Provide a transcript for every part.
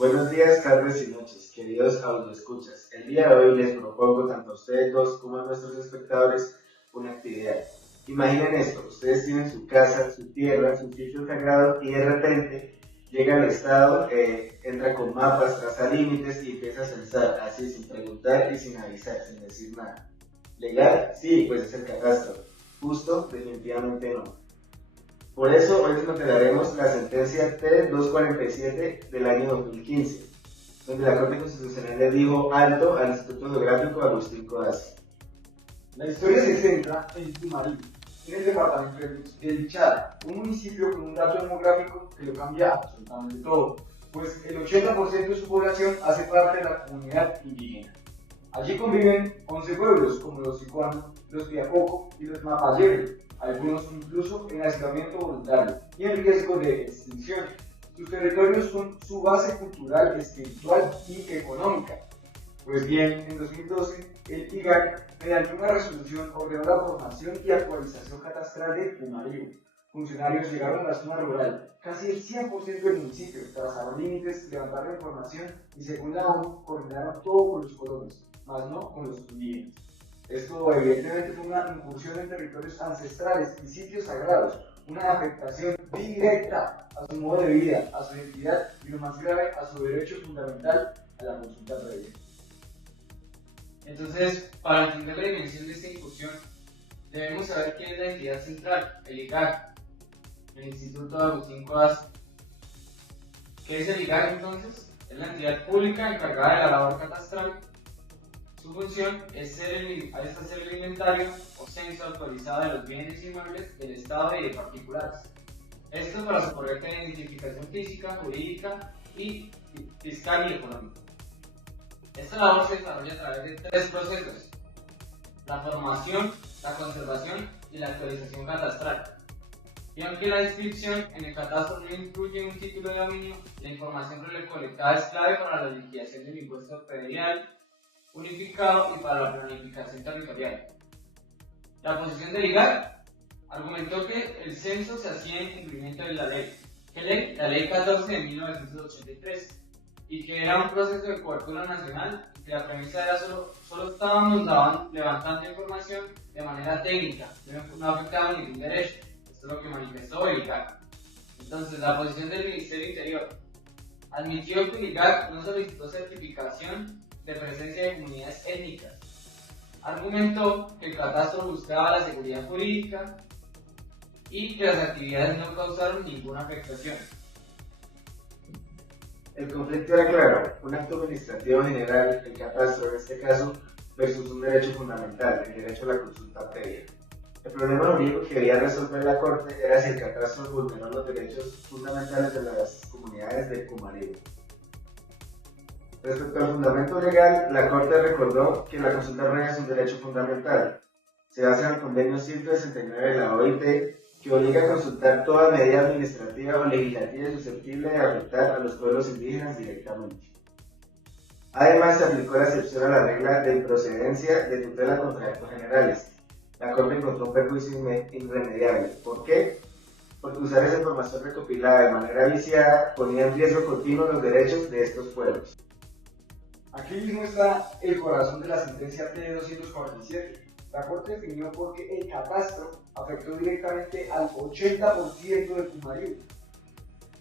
Buenos días, tardes y noches, queridos audioescuchas. El día de hoy les propongo tanto a ustedes dos como a nuestros espectadores una actividad. Imaginen esto, ustedes tienen su casa, su tierra, su sitio sagrado y de repente llega el Estado, entra con mapas, traza límites y empieza a censar, así sin preguntar y sin avisar, sin decir nada. ¿Legal? Sí, pues es el catastro. ¿Justo? Definitivamente no. Por eso hoy desmantelaremos la sentencia T-247 del año 2015, donde la Corte Constitucional le dijo alto al Instituto Geográfico Agustín Codazzi. La historia se centra en Tumarí, en el departamento del Chara, un municipio con un dato demográfico que lo cambia absolutamente todo, pues el 80% de su población hace parte de la comunidad indígena. Allí conviven 11 pueblos como los Sicuano, los Piacoco y los Mapayere, algunos incluso en aislamiento voluntario y en riesgo de extinción. Sus territorios son su base cultural, espiritual y económica. Pues bien, en 2012, el IGAC, mediante una resolución, ordenó la formación y actualización catastral de Pumarío. Funcionarios llegaron a la zona rural, casi el 100% del municipio, trazaron límites, levantaron información y, según la ONU, coordinaron todo con los colonos, más no con los indígenas. Esto evidentemente fue una incursión en territorios ancestrales y sitios sagrados, una afectación directa a su modo de vida, a su identidad y, lo más grave, a su derecho fundamental a la consulta previa. Entonces, para entender la dimensión de esta incursión, debemos saber qué es la entidad central, el IGAC, el Instituto Agustín Codazzi. ¿Qué es el IGAC entonces? Es la entidad pública encargada de la labor catastral. Su función es hacer el inventario o censo actualizado de los bienes inmuebles del Estado y de particulares. Esto para su correcta identificación física, jurídica y fiscal y económica. Esta labor se desarrolla a través de tres procesos: la formación, la conservación y la actualización catastral. Y aunque la inscripción en el catastro no incluye un título de dominio, la información recolectada es clave para la liquidación del impuesto predial unificado y para la planificación territorial. La posición del IGAC argumentó que el censo se hacía en cumplimiento de la ley. ¿Qué ley? La ley 14 de 1983. Y que era un proceso de cobertura nacional y que la premisa era solo estábamos levantando información de manera técnica, no afectaba ningún derecho. Esto es lo que manifestó el IGAC. Entonces, la posición del Ministerio Interior admitió que el IGAC no solicitó certificación de presencia de comunidades étnicas. Argumentó que el catastro buscaba la seguridad jurídica y que las actividades no causaron ninguna afectación. El conflicto era claro, un acto administrativo general, el catastro en este caso, versus un derecho fundamental, el derecho a la consulta previa. El problema único que debía resolver la Corte era si el catastro vulneró los derechos fundamentales de las comunidades de Pumarío. Respecto al fundamento legal, la Corte recordó que la consulta previa es un derecho fundamental. Se basa en el convenio 169 de la OIT, que obliga a consultar toda medida administrativa o legislativa susceptible de afectar a los pueblos indígenas directamente. Además, se aplicó la excepción a la regla de improcedencia de tutela contra actos generales. La Corte encontró un perjuicio irremediable. ¿Por qué? Porque usar esa información recopilada de manera viciada ponía en riesgo continuo los derechos de estos pueblos. Aquí mismo está el corazón de la sentencia T-247. La Corte definió porque el catastro afectó directamente al 80% de Pumarío.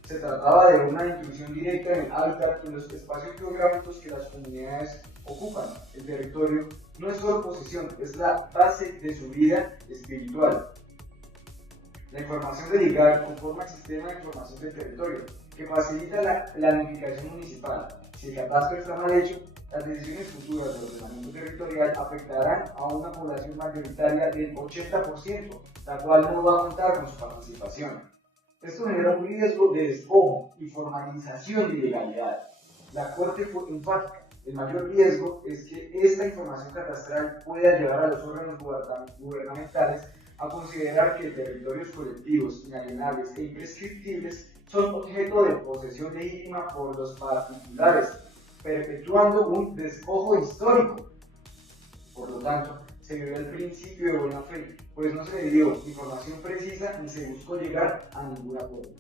Se trataba de una intrusión directa en el hábitat y en los espacios geográficos que las comunidades ocupan. El territorio no es solo posesión, es la base de su vida espiritual. La información del IGAC conforma el sistema de información del territorio, que facilita la planificación municipal. Si el catastro está mal hecho, las decisiones futuras del ordenamiento territorial afectarán a una población mayoritaria del 80%, la cual no va a contar con su participación. Esto genera un riesgo de despojo y formalización de ilegalidad. La Corte fue enfática. El mayor riesgo es que esta información catastral pueda llevar a los órganos gubernamentales a considerar que territorios colectivos, inalienables e imprescriptibles son objeto de posesión legítima por los particulares, perpetuando un despojo histórico. Por lo tanto, se violó el principio de buena fe, pues no se le dio información precisa ni se buscó llegar a ningún acuerdo.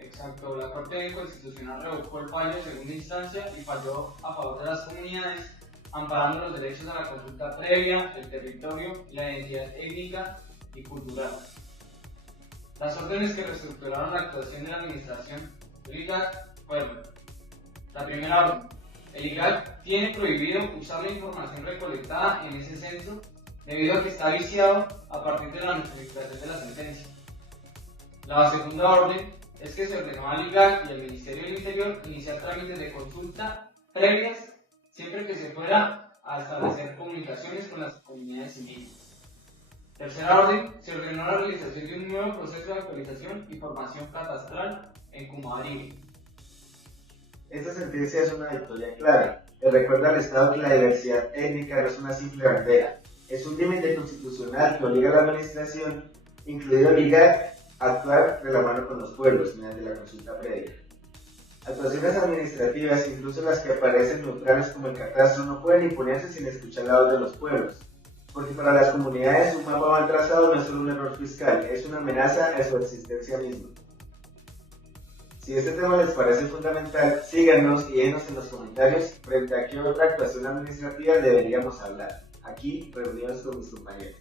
Exacto, la Corte Constitucional revocó el fallo de segunda instancia y falló a favor de las comunidades, amparando los derechos a la consulta previa, el territorio, la identidad étnica y cultural. Las órdenes que reestructuraron la actuación de la administración del IGAC fueron: la primera orden, el IGAC tiene prohibido usar la información recolectada en ese censo debido a que está viciado a partir de la notificación de la sentencia. La segunda orden es que se ordenó al IGAC y al Ministerio del Interior iniciar trámites de consulta previas siempre que se fuera a establecer comunicaciones con las comunidades indígenas. Tercera orden, se ordenó la realización de un nuevo proceso de actualización y formación catastral en Cumabaribe. Esta sentencia es una victoria clara. Le recuerda al Estado que la diversidad étnica no es una simple bandera, es un límite constitucional que obliga a la administración, incluido el IGAC, a actuar de la mano con los pueblos mediante la consulta previa. Actuaciones administrativas, incluso las que aparecen neutrales como el catastro, no pueden imponerse sin escuchar la voz de los pueblos, porque para las comunidades un mapa mal trazado no es solo un error fiscal, es una amenaza a su existencia misma. Si este tema les parece fundamental, síganos y déjenos en los comentarios frente a qué otra actuación administrativa deberíamos hablar, aquí reunidos con mis compañeros.